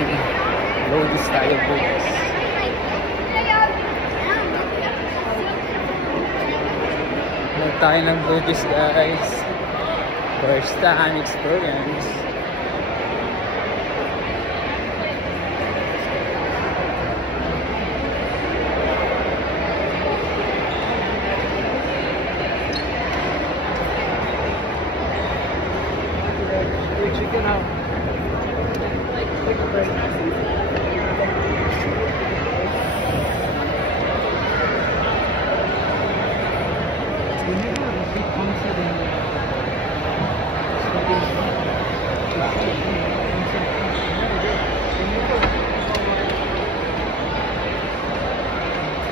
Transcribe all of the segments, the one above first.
Lodies tayo, boys. Huwag tayo ng Lodies, guys. First time experience. Chicken out. Take a break.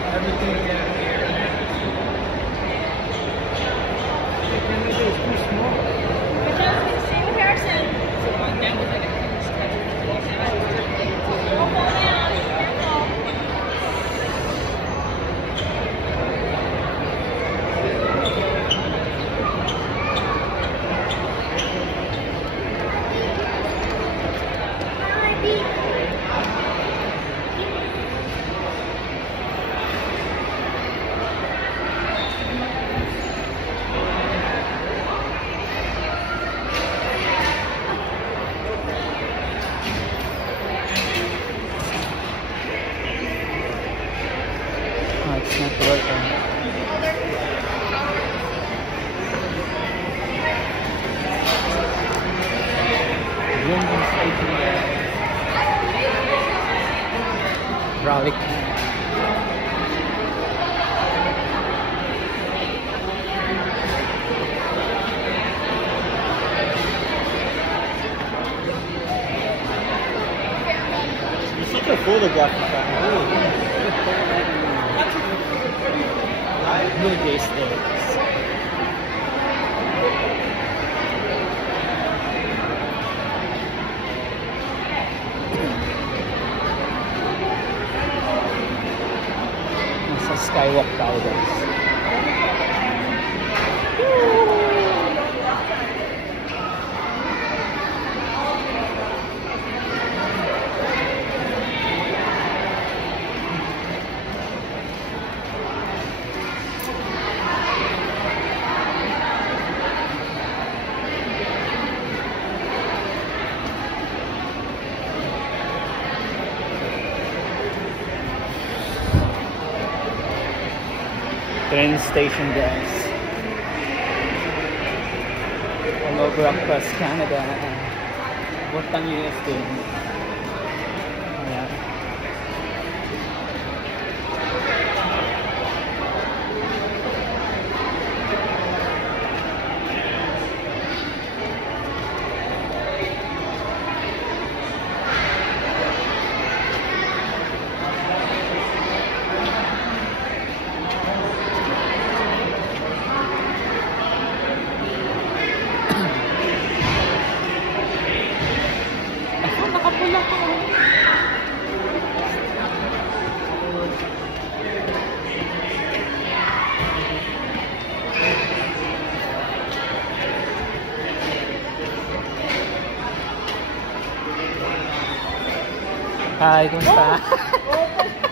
Everything again. It's too small. It's not working. Brolic. It's such a photographic camera. Blue Jays eggs. Nasa skywalk tayo, guys. Train station, guys. All over across Canada. Buntang US din. Ayan. Nakapula ko. Hi, kumusta?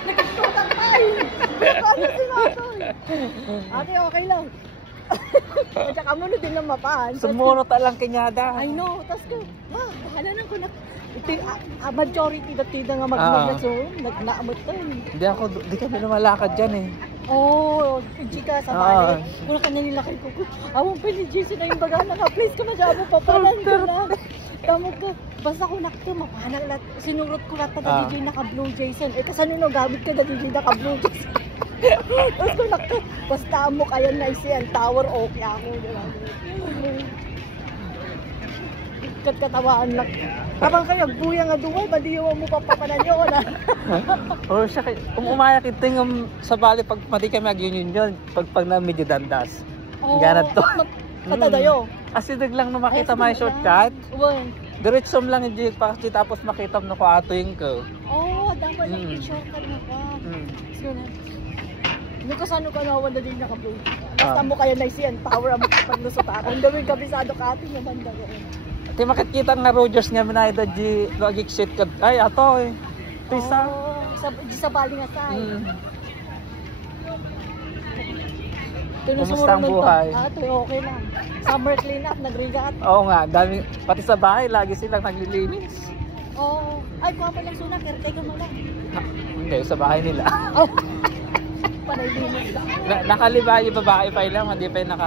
Nagkasutan tayo! Paano si Matoy? Ate, okay lang. At saka mo na din ng mapaan. Sumuro talang kanyada. I know. Tapos ko, bahala na ko na. Ito yung majority na tida nga mag-naso. Nagnaamot to. Hindi ako, di kami lumalakad dyan eh. Oo, chika sa bali. Kung ka na nilakay ko. Awang pa ni Jason na yung baga na please ko na dyan mo papalan ko na. Tamo ko. Basta ko nakita, mapahanal lahat. Sinurot ko lahat na DJ naka-blue Jason. Eh kasanino gamit ka na DJ naka-blue Jason. Tapos ko nakita, basta mo kaya na isiyan. Tower okay ako. Katawaan lang. Kapag kayo, buya nga duway, badiyaw mo papapanan nyo na. O siya, kung umayak ito yung sa bali, pag mati kami mag-union yun, pag na medyo dandas. Ganat to. Katadayo. Kasi biglang nung makita may shortcut, diretsom lang yung pagkasi tapos makita mo ko atoyin ko. Oo, dapat shortcut na ka. So na. Hindi ko saan ka nawan na din naka-blue. Basta mo kaya na isiyan, tower mo kapag lusot ako. Ang gawin kabisado ka atin naman daw. Ti makikita nga Rogers nga minayda di logik shit kad. Ay ato eh. Pisa. Sa bali nga say. Kumusta ang buhay? Okay lang. Summer cleanup, nagrigat. Oo nga, dami pati sa bahay lagi silang naglilinis. Oo. Ay, kuha pa lang suna, caretaker mo lang. Hindi, sa bahay nila. Oh. Panay linis lang. Nakaliba yung babae pa lang, hindi pa yung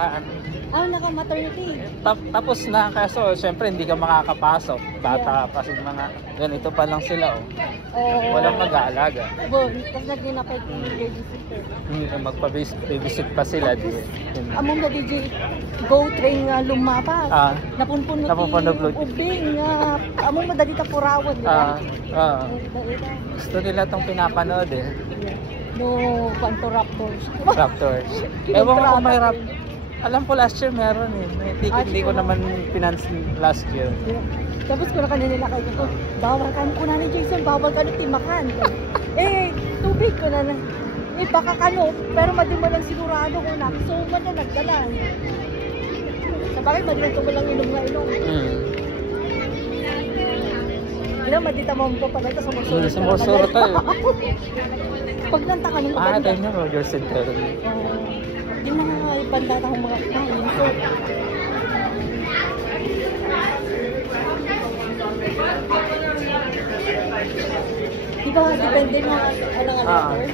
Naka-maternity. tapos na, kaso syempre hindi ka makakapasok. Bata pa sila mga, ganito pa lang sila oh. Oo. Walang mag-aalaga. Tapos nag-ginapay ko yung babysitter. Magpa-visit pa sila. Among na DJ go train nga lumapas. Napunpuno ubing nga among madali ta purawan di ba? Gusto nila tong pinapanood eh. No, Panto Raptors. Raptors. Ewan ko kung may alam ko last year meron eh. May ticket hindi ko naman pinansin last year. Tapos ko na kanina kayo ko, bawal ka na ni Jason, bawal ka na timakan. Tubig ko na. Baka kano, pero madi mo lang sigurado kung nakisuman na nagdala. Sa bagay, madi lang mo lang inom na inom. Madita mo po pala ito, sumusurot tayo. Pag nanta ka nung tayo na Roger Center. Yung mga ibandata kong mga kain. Diba, depende na alang-alang.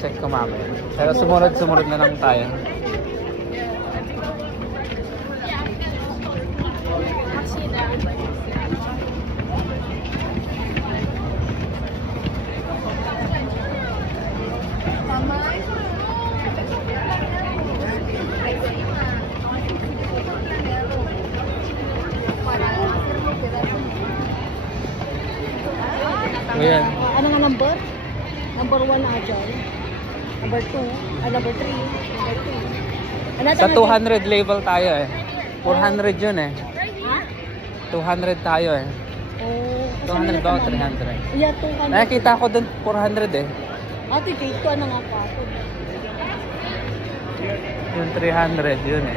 Check ko mamaya. Pero sumunod na lang tayo. Ayan. Ano nga number? Number 1 Agile. Number 2. Number 3. Number 2. Sa 200 level tayo eh. 400 yun eh. Ha? 200 tayo eh. 200 ba o 300? Yeah, 200. Nakikita ko dun 400 eh. Ate, gate ko ano nga pa ako. Yung 300 yun eh.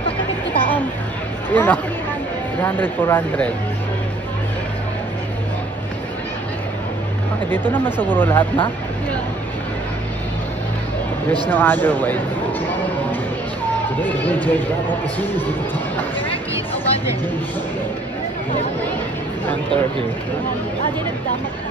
Pagkakitaan. Yun o. 300. 300, 400. Okay, dito naman siguro lahat na. Yeah. There's no other way. Today, the J wrap up the series with the top. Enter here. Di nagdamat na.